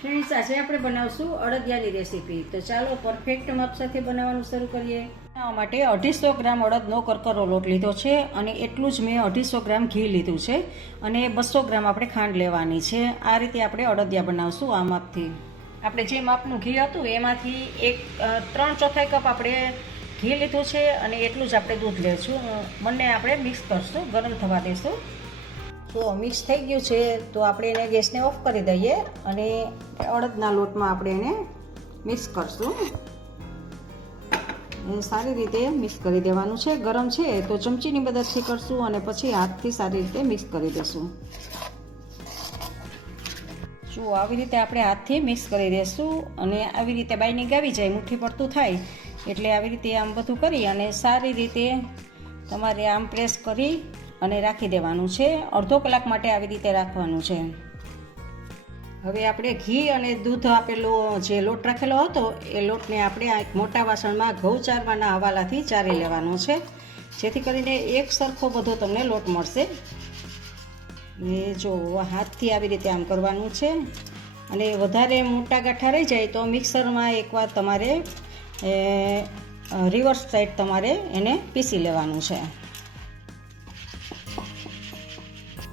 Friends, આજે આપણે બનાવશું અડદિયાની રેસીપી. તો ચાલો પરફેક્ટ માપ સાથે બનાવવાનું શરૂ કરીએ. બનાવવા માટે 250 ગ્રામ અડદનો કરકરો લોટ લીધો છે અને એટલું જ મેં 250 ગ્રામ ઘી લીધું છે અને 200 ગ્રામ આપણે ખાંડ લેવાની છે. આ રીતે આપણે અડદિયા બનાવશું આ માપથી. આપણે જે માપનું ઘી હતું એમાંથી 3/4 કપ આપણે ઘી લીધું છે અને એટલું જ આપણે દૂધ લઈશું. બંને આપણે મિક્સ કરશું, ગરમ થવા દઈશું. તો મિક્સ થઈ ગયું છે તો આપણે એને ગેસને ઓફ કરી દઈએ અને અડદના લોટમાં આપણે એને મિક્સ કરશું. સારી રીતે મિક્સ કરી દેવાનું છે. ગરમ છે તો ચમચીની મદદથી કરશું અને પછી હાથથી સારી રીતે મિક્સ કરી દઈશું. જો આવી રીતે આપણે હાથથી મિક્સ કરી દઈશું અને આવી રીતે બાઈનિંગ આવી જાય, મુઠ્ઠી પડતું થાય એટલે આવી રીતે આમ બધું કરી અને સારી રીતે તમારે આમ પ્રેસ કરી અને રાખી દેવાનું છે. અડધો કલાક માટે આવી રીતે રાખવાનું છે. હવે આપણે ઘી અને દૂધ આપેલો જે લોટ રાખેલો હતો એ લોટને આપણે આ એક મોટા વાસણમાં ઘઉં ચારવાના હવાલાથી ચારી લેવાનો છે, જેથી કરીને એક સરખો બધો તમને લોટ મળશે. ને જો હાથથી આવી રીતે આમ કરવાનું છે અને વધારે મોટા ગાંઠા રહી જાય તો મિક્સરમાં એકવાર તમારે રિવર્સ સાઈડ તમારે એને પીસી લેવાનું છે.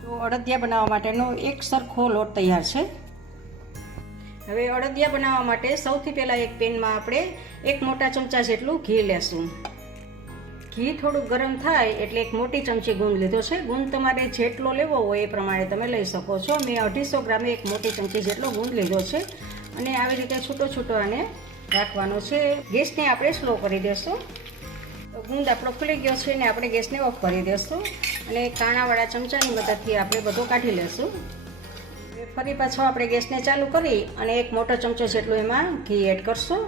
તો અડદિયા બનાવવા માટેનો એક સરખો લોટ તૈયાર છે. હવે અડદિયા બનાવવા માટે સૌથી પહેલાં એક પેનમાં આપણે 1 મોટા ચમચા જેટલું ઘી લેશું. ઘી થોડુંક ગરમ થાય એટલે 1 મોટી ચમચી ગુંદ લીધો છે. ગુંદ તમારે જેટલો લેવો હોય એ પ્રમાણે તમે લઈ શકો છો. મેં 250 ગ્રામે 1 મોટી ચમચી જેટલો ગુંદ લીધો છે અને આવી રીતે છૂટો છૂટો આને રાખવાનો છે. ગેસને આપણે સ્લો કરી દઈશું. તો ગુંદ આપણો ખુલી ગયો છે ને આપણે ગેસને ઓફ કરી દઈશું અને કાણાવાળા ચમચાની મદદથી આપણે બધો કાઢી લેશું. ફરી પાછો આપણે ગેસને ચાલુ કરી અને 1 મોટો ચમચો જેટલું એમાં ઘી એડ કરશું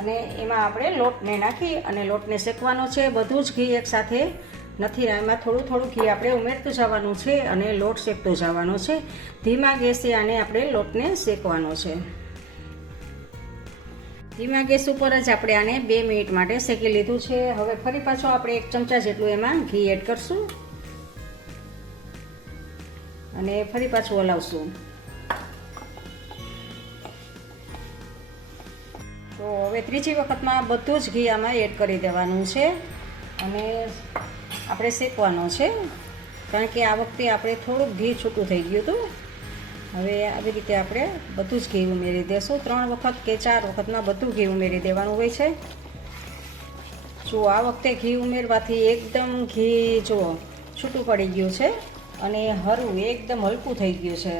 અને એમાં આપણે લોટને નાખી અને લોટને શેકવાનો છે. બધું જ ઘી એકસાથે નથી, એમાં થોડું થોડું ઘી આપણે ઉમેરતું જવાનું છે અને લોટ શેકતો જવાનો છે. ધીમા ગેસે આને આપણે લોટને શેકવાનો છે. ધીમા ગેસ ઉપર જ આપણે આને 2 મિનિટ માટે શેકી લીધું છે. હવે ફરી પાછો આપણે 1 ચમચા જેટલું એમાં ઘી એડ કરશું અને ફરી પાછું હલાવશું. તો હવે ત્રીજી વખતમાં બધું જ ઘી આમાં એડ કરી દેવાનું છે અને આપણે શેકવાનો છે, કારણ કે આ વખતે આપણે થોડુંક ઘી છૂટું થઈ ગયું હતું. હવે આવી રીતે આપણે બધું જ ઘી ઉમેરી દઈશું. 3 વખત કે 4 વખતમાં બધું ઘી ઉમેરી દેવાનું હોય છે. જો આ વખતે ઘી ઉમેરવાથી એકદમ ઘી જો છૂટું પડી ગયું છે અને હળવું એકદમ હલકું થઈ ગયું છે.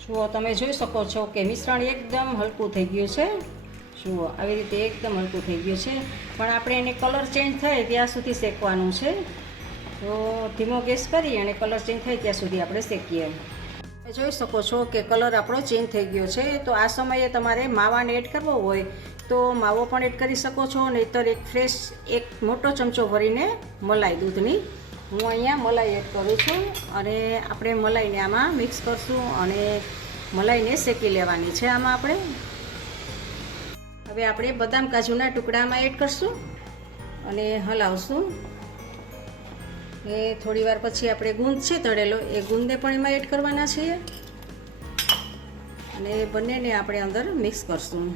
જુઓ, તમે જોઈ શકો છો કે મિશ્રણ એકદમ હલકું થઈ ગયું છે. જુઓ, આવી રીતે એકદમ હલકું થઈ ગયું છે, પણ આપણે એને કલર ચેન્જ થાય ત્યાં સુધી શેકવાનું છે. તો ધીમો ગેસ કરી અને કલર ચેન્જ થાય ત્યાં સુધી આપણે શેકીએ. તમે જોઈ શકો છો કે કલર આપણો ચેન્જ થઈ ગયો છે. તો આ સમયે તમારે માવાને એડ કરવો હોય તો માવો પણ એડ કરી શકો છો, નહીંતર એક મોટો ચમચો ભરીને મલાઈ દૂધની, હું અહીંયા મલાઈ એડ કરું છું અને આપણે મલાઈને આમાં મિક્સ કરશું અને મલાઈને શેકી લેવાની છે આમાં આપણે. હવે આપણે બદામ કાજુના ટુકડામાં એડ કરશું અને હલાવશું. એ થોડી વાર પછી આપણે ગુંદ છે તળેલો એ ગુંદને પણ એમાં એડ કરવાના છીએ અને બંનેને આપણે અંદર મિક્સ કરશું.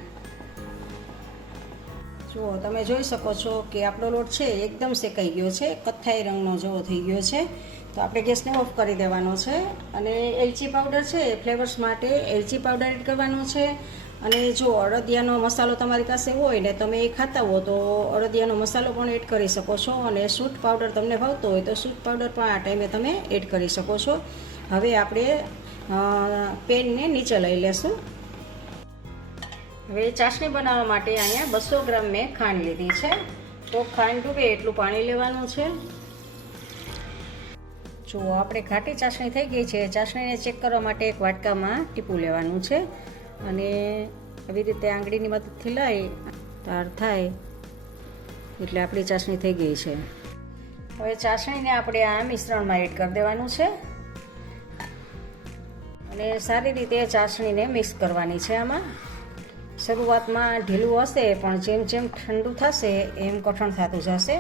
જુઓ, તમે જોઈ શકો છો કે આપણો લોટ છે એકદમ શેકાઈ ગયો છે, કથ્થાઈ રંગનો જેવો થઈ ગયો છે. તો આપણે ગેસને ઓફ કરી દેવાનો છે અને એલચી પાવડર છે ફ્લેવર્સ માટે એલચી પાવડર એડ કરવાનો છે. અને જો અડદિયાનો મસાલો તમારી પાસે હોય ને તમે એ ખાતા હો તો અડદિયાનો મસાલો પણ એડ કરી શકો છો અને સૂંઠ પાવડર તમને ભાવતો હોય તો સૂંઠ પાવડર પણ આ ટાઈમે તમે એડ કરી શકો છો. હવે આપણે પેનને નીચે લઈ લેશું. હવે ચાસણી બનાવવા માટે અહીંયા 200 ગ્રામ મેં ખાંડ લીધી છે. તો ખાંડ ડૂબે એટલું પાણી લેવાનું છે. જો આપણે ઘાટી ચાસણી થઈ ગઈ છે. ચાસણીને ચેક કરવા માટે એક વાટકામાં ટીપું લેવાનું છે અને આવી રીતે આંગળીની મદદથી લઈ તાર થાય એટલે આપણી ચાસણી થઈ ગઈ છે. હવે ચાસણીને આપણે આ મિશ્રણમાં એડ કરી દેવાનું છે અને સારી રીતે ચાસણીને મિક્સ કરવાની છે. આમાં શરૂઆતમાં ઢીલું હશે પણ જેમ જેમ ઠંડુ થશે એમ કઠણ થતું જશે.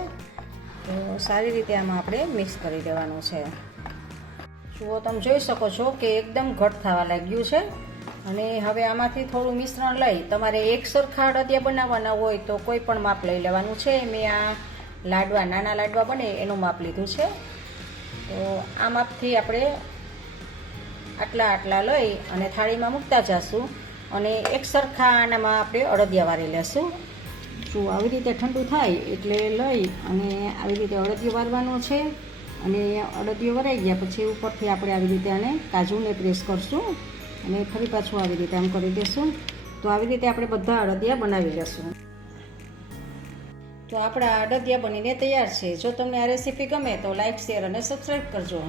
તો સારી રીતે આમાં આપણે મિક્સ કરી દેવાનું છે. જુઓ તમે જોઈ શકો છો કે એકદમ ઘટ થવા લાગ્યું છે અને હવે આમાંથી થોડું મિશ્રણ લઈ તમારે એક સરખા અડદિયા બનાવવાના હોય તો કોઈ પણ માપ લઈ લેવાનું છે. મેં આ લાડવા નાના લાડવા બને એનું માપ લીધું છે. તો આ માપથી આપણે આટલા આટલા લઈ અને થાળીમાં મૂકતા જઈશું અને એક સરખા આનામાં આપણે અડદિયા વારી લેશું. જો આવી રીતે ઠંડુ થાય એટલે લઈ અને આવી રીતે અડદિયું વારવાનું છે અને અડદિયું વરાઈ ગયા પછી ઉપરથી આપણે આવી રીતે આને કાજુને પ્રેસ કરશું અને ફરી પાછું આવી રીતે આમ કરી દઈશું. તો આવી રીતે આપણે બધા અડદિયા બનાવી લેશું. તો આપણા અડદિયા બનીને તૈયાર છે. જો તમને આ રેસીપી ગમે તો લાઈક, શેર અને સબસ્ક્રાઈબ કરજો.